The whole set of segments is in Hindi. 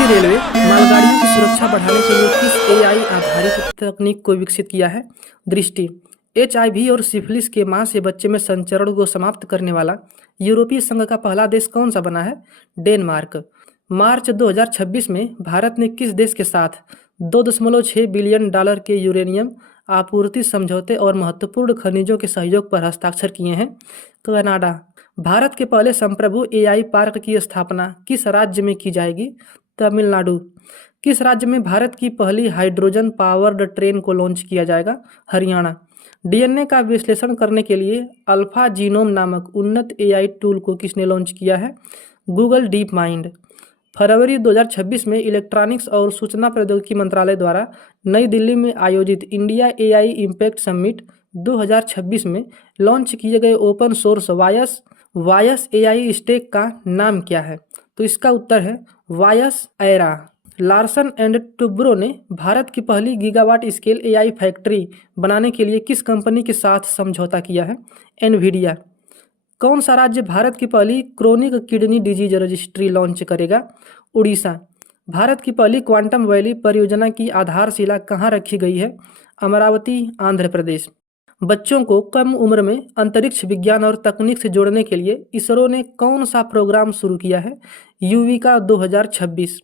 भारतीय रेलवे मालगाड़ियों की सुरक्षा बढ़ाने के लिए किस एआई आधारित तकनीक को विकसित किया है? दृष्टि। एचआईवी और सिफिलिस के मां से बच्चे में संचरण को समाप्त करने वाला यूरोपीय संघ का पहला देश कौन सा बना है? डेनमार्क। मार्च 2026 में भारत ने किस देश के साथ 2.6 बिलियन डॉलर के यूरेनियम आपूर्ति समझौते और महत्वपूर्ण खनिजों के सहयोग पर हस्ताक्षर किए हैं? कनाडा। भारत के पहले संप्रभु एआई पार्क की स्थापना किस राज्य में की जाएगी? तमिलनाडु। किस राज्य में भारत की पहली हाइड्रोजन पावर्ड ट्रेन को लॉन्च किया जाएगा? हरियाणा। डीएनए का विश्लेषण करने के लिए अल्फा जीनोम नामक उन्नत एआई टूल को किसने लॉन्च किया है? Google deep mind. फरवरी 2026 में इलेक्ट्रॉनिक्स और सूचना प्रौद्योगिकी मंत्रालय द्वारा नई दिल्ली में आयोजित इंडिया एआई इम्पैक्ट समिट 2026 में लॉन्च किए गए open source voice AI stack का नाम क्या है? तो इसका उत्तर है voice era. Larsen and Toubro ने भारत की पहली गीगावाट स्केल एआई फैक्ट्री बनाने के लिए किस कंपनी के साथ समझौता किया है? एनवीडिया। कौन सा राज्य भारत की पहली chronic kidney disease registry launch करेगा? उड़ीसा। भारत की पहली क्वांटम वैली परियोजना की आधारशिला कहाँ रखी गई है? अमरावती, आंध्र प्रदेश। बच्चों को कम उम्र में अंतरिक्ष विज्ञान और तकनीक से जोड़ने के लिए इसरो ने कौन सा प्रोग्राम शुरू किया है? युविका 2026।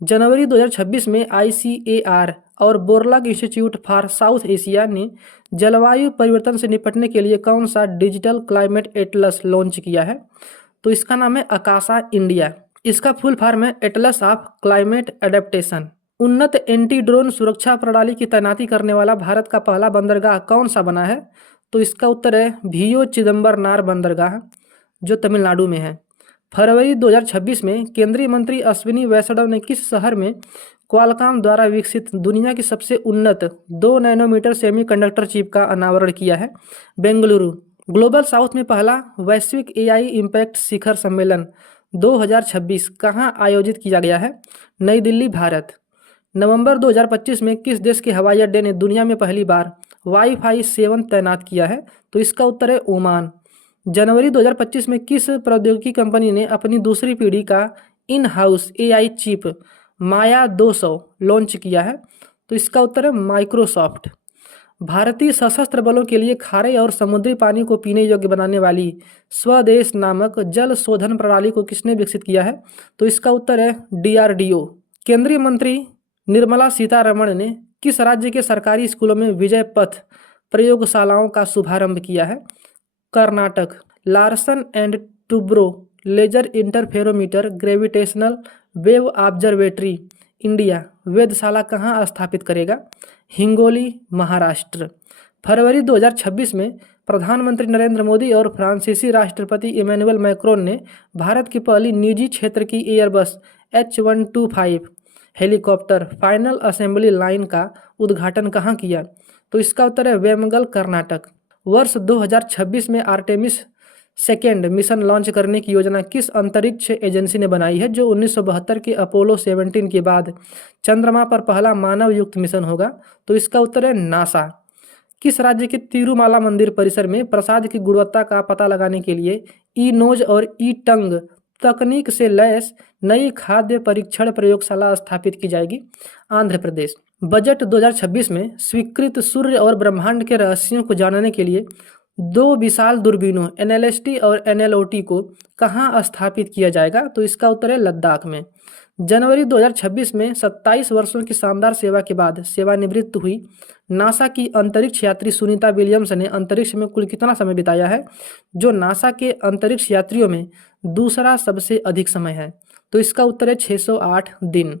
जनवरी 2026 में आईसीएआर और Borlaug institute for south Asia ने जलवायु परिवर्तन से निपटने के लिए कौन सा डिजिटल क्लाइमेट एटलस लॉन्च किया है? तो इसका नाम है आकाशा इंडिया। इसका फुल फॉर्म है एटलस ऑफ क्लाइमेट एडेप्टेशन। उन्नत एंटी ड्रोन सुरक्षा प्रणाली की तैनाती करने वाला भारत का पहला बंदरगाह कौन सा बना है? तो इसका उत्तर है वीओ चिदम्बरनार बंदरगाह, जो तमिलनाडु में है। फरवरी 2026 में केंद्रीय मंत्री अश्विनी वैष्णव ने किस शहर में क्वालकॉम द्वारा विकसित दुनिया की सबसे उन्नत 2 नैनोमीटर सेमीकंडक्टर चिप का अनावरण किया है? बेंगलुरु। ग्लोबल साउथ में पहला वैश्विक एआई इम्पैक्ट शिखर सम्मेलन 2026 कहाँ आयोजित किया गया है? नई दिल्ली, भारत। नवंबर 2025 में किस देश के हवाई अड्डे ने दुनिया में पहली बार वाईफाई 7 तैनात किया है? तो इसका उत्तर है ओमान। जनवरी 2025 में किस प्रौद्योगिकी कंपनी ने अपनी दूसरी पीढ़ी का in house AI chip Maya 200 launch किया है? तो इसका उत्तर है माइक्रोसॉफ्ट। भारतीय सशस्त्र बलों के लिए खारे और समुद्री पानी को पीने योग्य बनाने वाली स्वदेश नामक जल शोधन प्रणाली को किसने विकसित किया है? तो इसका उत्तर है डीआरडीओ। केंद्रीय मंत्री निर्मला सीतारमण ने किस राज्य के सरकारी स्कूलों में विजय पथ प्रयोगशालाओं का शुभारंभ किया है? Karnataka. Larsen and Toubro laser interferometer gravitational wave observatory India वेधशाला कहाँ स्थापित करेगा? हिंगोली, महाराष्ट्र। फरवरी 2026 में प्रधानमंत्री नरेंद्र मोदी और फ्रांसीसी राष्ट्रपति इमैनुअल मैक्रोन ने भारत की पहली निजी क्षेत्र की Airbus H125 helicopter final assembly line का उद्घाटन कहाँ किया? तो इसका उत्तर है वेमगल, कर्नाटक। वर्ष 2026 में आर्टेमिस सेकेंड मिशन लॉन्च करने की योजना किस अंतरिक्ष एजेंसी ने बनाई है, जो 1972 के अपोलो 17 के बाद चंद्रमा पर पहला मानव युक्त मिशन होगा? तो इसका उत्तर है नासा। किस राज्य के तिरुमाला मंदिर परिसर में प्रसाद की गुणवत्ता का पता लगाने के लिए ई नोज और ई टंग तकनीक से लैस नई खाद्य परीक्षण प्रयोगशाला स्थापित की जाएगी? आंध्र प्रदेश। बजट 2026 में स्वीकृत सूर्य और ब्रह्मांड के रहस्यों को जानने के लिए 2 विशाल दूरबीनों एनएलएसटी और एनएलओटी को कहाँ स्थापित किया जाएगा? तो इसका उत्तर है लद्दाख में। जनवरी 2026 में 27 वर्षों की शानदार सेवा के बाद सेवानिवृत्त हुई नासा की अंतरिक्ष यात्री सुनीता विलियम्स ने अंतरिक्ष में कुल कितना समय बिताया है, जो नासा के अंतरिक्ष यात्रियों में दूसरा सबसे अधिक समय है? तो इसका उत्तर है 608 दिन।